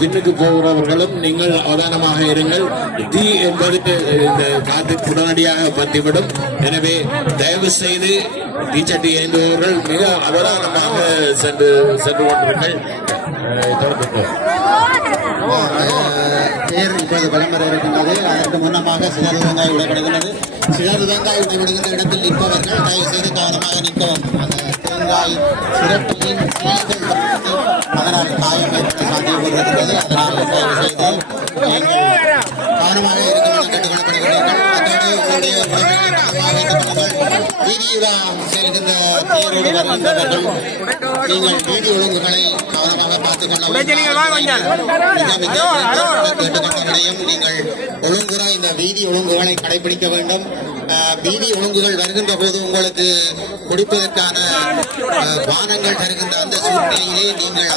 பின்னுக்கு போகிறவர்களும் நீங்கள் அவதானமாக இருங்கள். தீ என்பது இந்த காற்றுக்கு உடனடியாக பற்றிவிடும். எனவே தயவு செய்து தீச்சட்டி ஏந்துபவர்கள் மிக அவதானமாக சென்று கொண்டிருங்கள். தேர் இப்போது விளம்பர இருக்கின்றது. அதற்கு முன்னமாக சிலர் தேங்காய் விடப்படுகின்றது. சிலர் தேங்காய் விடப்படுகின்ற இடத்தில் நிற்பவர்கள் தயவு செய்து கவனமாக நிற்கவும். அந்த தேங்காய் சிறப்பின் அதனால் காயம் ஏற்பட சாத்தியம் இருக்கிறது. அதனால் தயவு செய்து நீங்கள் கவனமாக இருக்க கேட்டுக்கொள்ளப்படுகிறீர்கள். அதோடு உங்களுடைய வீதியுடன் செல்கின்ற தேரோடு வருகின்றவர்கள் நீங்கள் வீதி ஒழுங்குகளை கவனமாக பார்த்துக் கொள்ள நீங்கள் ஒழுங்குற இந்த வீதி ஒழுங்குகளை கடைபிடிக்க வேண்டும். வீதி ஒழுங்குகள் வருகின்ற போது உங்களுக்கு குடிப்பதற்கான பானங்கள் தருகின்ற அந்த சூழ்நிலையிலே நீங்கள்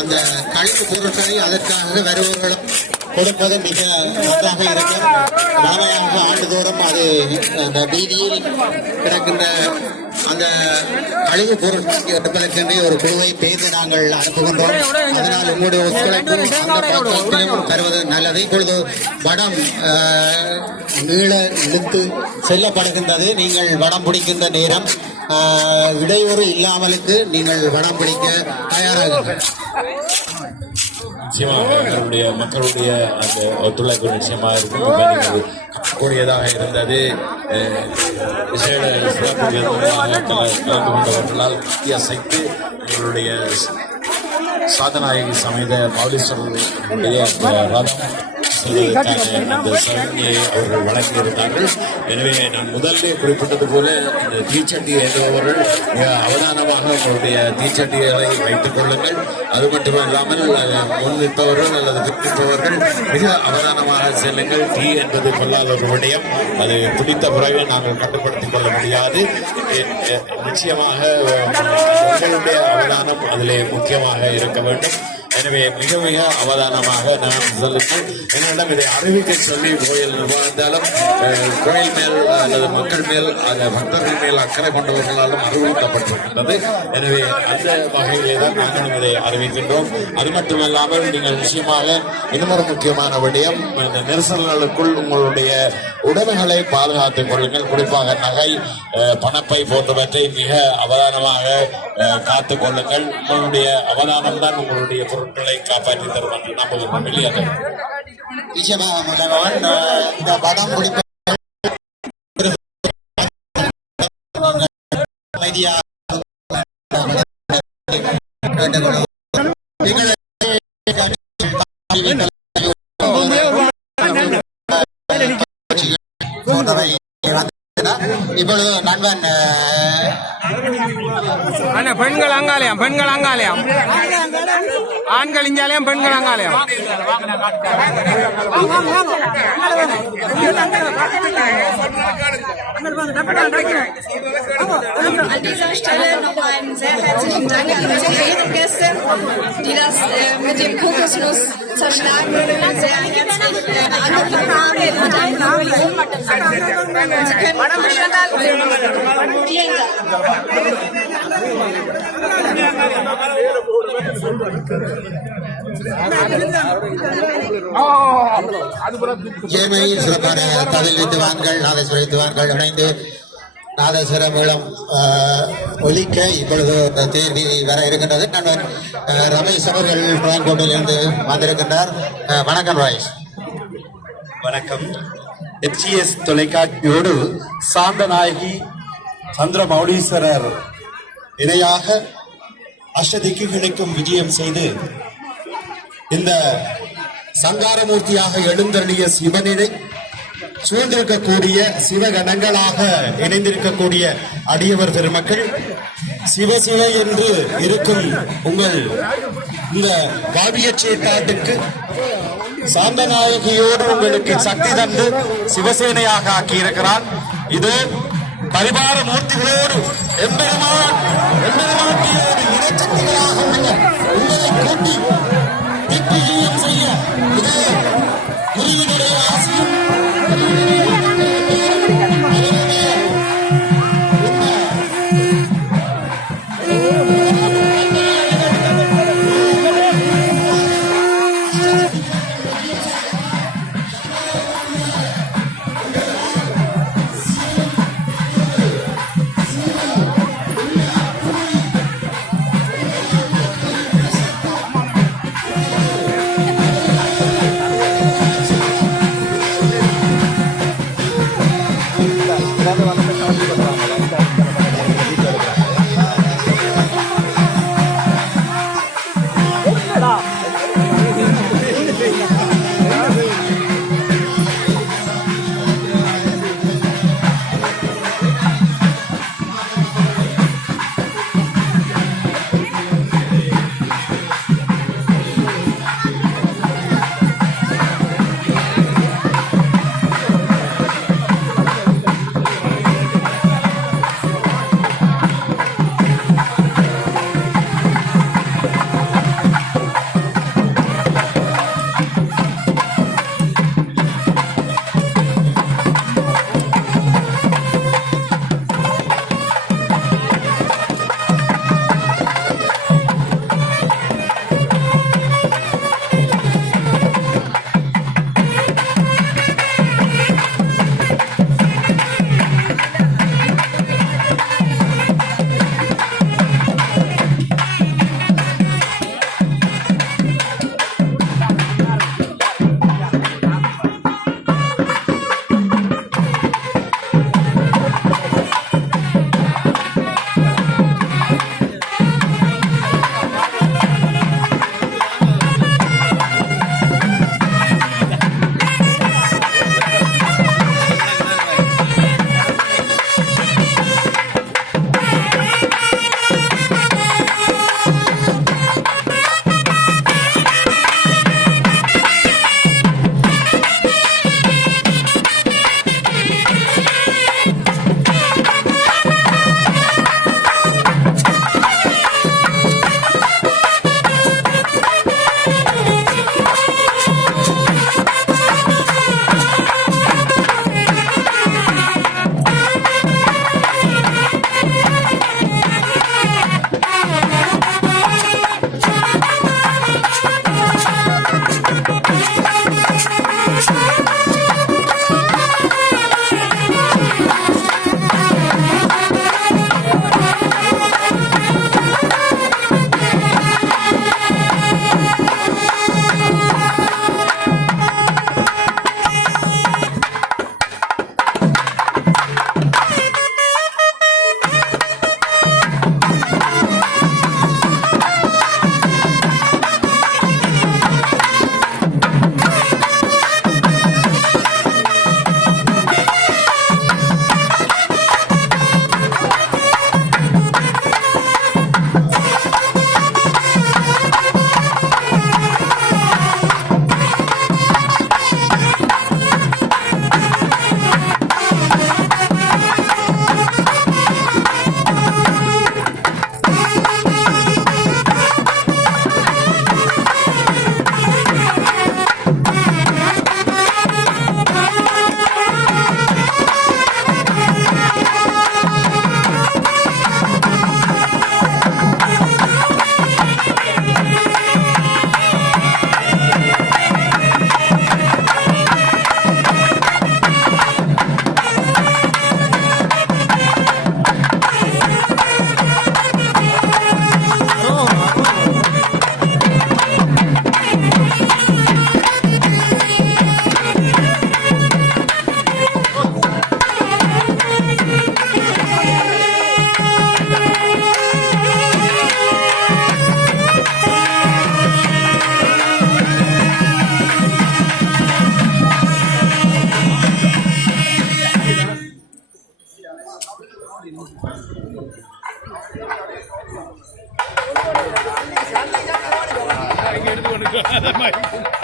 அந்த கழிவு பொருட்களை அதற்காக வருபவர்களும் கொடுப்பது மிக நன்றாக இருக்கும். வளமையாக ஆண்டுதோறும் அது அந்த வீதியில் கிடக்கின்ற அந்த கழிவு பொருட்கள் எடுப்பதற்கென்றே ஒரு குழுவை பேசி நாங்கள் அனுப்புகின்றோம். அதனால் உங்களுடைய ஒத்துழைப்பும் தருவது நல்லது. இப்பொழுது வடம் நீள இழுத்து செல்லப்படுகின்றது. நீங்கள் வடம் பிடிக்கின்ற நேரம் இடையூறு இல்லாமலுக்கு நீங்கள் வடம் பிடிக்க தயாராகுங்கள். நிச்சயமாக மக்களுடைய அந்த ஒத்துழைப்பு நிச்சயமாக இருக்கும். கூடியதாக இருந்தது. விசேட சிறப்பு கலந்து கொண்டவர்களால் அசைத்து எங்களுடைய சாதநாயகி சமேத மௌலீஸ்வரருடைய ரதம் இந்த சரணியை அவர்கள் வழங்கியிருந்தார்கள். எனவே நான் முதல்ல குறிப்பிட்டது போல இந்த தீச்சட்டி ஏற்றுபவர்கள் மிக அவதானமாக உங்களுடைய தீச்சட்டிகளை வைத்துக் கொள்ளுங்கள். அது மட்டுமல்லாமல் முன் நிற்பவர்கள் அல்லது பின்பவர்கள் மிக அவதானமாக செல்லுங்கள். தீ என்பது கொள்ளாத ஒரு விடயம். அது பிடித்த பிறகு நாங்கள் கட்டுப்படுத்திக் கொள்ள முடியாது. நிச்சயமாக உங்களுடைய அவதானம் அதிலே முக்கியமாக இருக்க வேண்டும். எனவே மிக மிக அவதானமாக நான் சொல்லுங்கள். என்னிடம் இதை அறிவிக்க சொல்லி கோயில் நிர்வாகத்தாலும் கோயில் மேல் அல்லது மக்கள் மேல் பக்தர்கள் மேல் அக்கறை கொண்டவர்களாலும் அறிவுறுத்தப்பட்டிருக்கின்றது. எனவே அந்த வகையிலே தான் நாங்களும் இதை அறிவிக்கின்றோம். அது மட்டுமல்லாமல் நீங்கள் நிச்சயமாக இன்னொரு முக்கியமான விடயம், இந்த நெரிசல்களுக்குள் உங்களுடைய உடைமைகளை பாதுகாத்துக் கொள்ளுங்கள். குறிப்பாக நகை, பணப்பை போன்றவற்றை மிக அவதானமாக காத்துக் கொள்ளுங்கள். உங்களுடைய அவதானம் தான் உங்களுடைய பொருட்களை காப்பாற்றி தரும் என்று நம்புகிறோம். இல்லையா? இந்த படம் இப்பொழுது நண்பன் பெண்கள் அங்காலயம், பெண்கள் அங்காலயம், ஆண்கள் இஞ்சாலயம், பெண்கள் அங்காலயம். An dieser Stelle nochmal einen sehr herzlichen Dank an unsere Ehrengäste, die das mit dem Kokosnuss zerschlagen sehr herzlich angefangen haben. Sie können vielen ஜெர்மனியில் சிறப்பான தமிழ் வித்துவான்கள், நாதஸ்வர வித்துவான்கள் இணைந்து நாதஸ்வர மூலம் ஒலிக்க இப்பொழுது தேர்வி வர இருக்கின்றது. நண்பன் ரமேஷ் அவர்கள் பிராங்கோட்டிலிருந்து வந்திருக்கின்றார். வணக்கம் ரமேஷ். வணக்கம். எஃப்ஜிஎஸ் தொலைக்காட்சியோடு சாந்தநாயகி சந்திரமௌலீஸ்வரர் இணையாக அஷ்டதிக்குகளுக்கும் விஜயம் செய்து இந்த சங்காரமூர்த்தியாக எழுந்தருளிய சிவனினை சூழ்ந்திருக்கக்கூடிய சிவகணங்களாக இணைந்திருக்கக்கூடிய அடியவர் பெருமக்கள், சிவசிவ என்று இருக்கும் உங்கள் இந்த காவிய சேட்டாட்டுக்கு சாந்தநாயகியோடு உங்களுக்கு சக்தி தந்து சிவசேனையாக ஆக்கியிருக்கிறார். இது பரிவார மூர்த்திகளோடு எம்பெருமாட்டியோடு இணைச்சக்திகளாக உங்களை கூட்டி திக்விஜயம் செய்ய இது குருவினுடைய ஆசையும் எடுக்கலாம்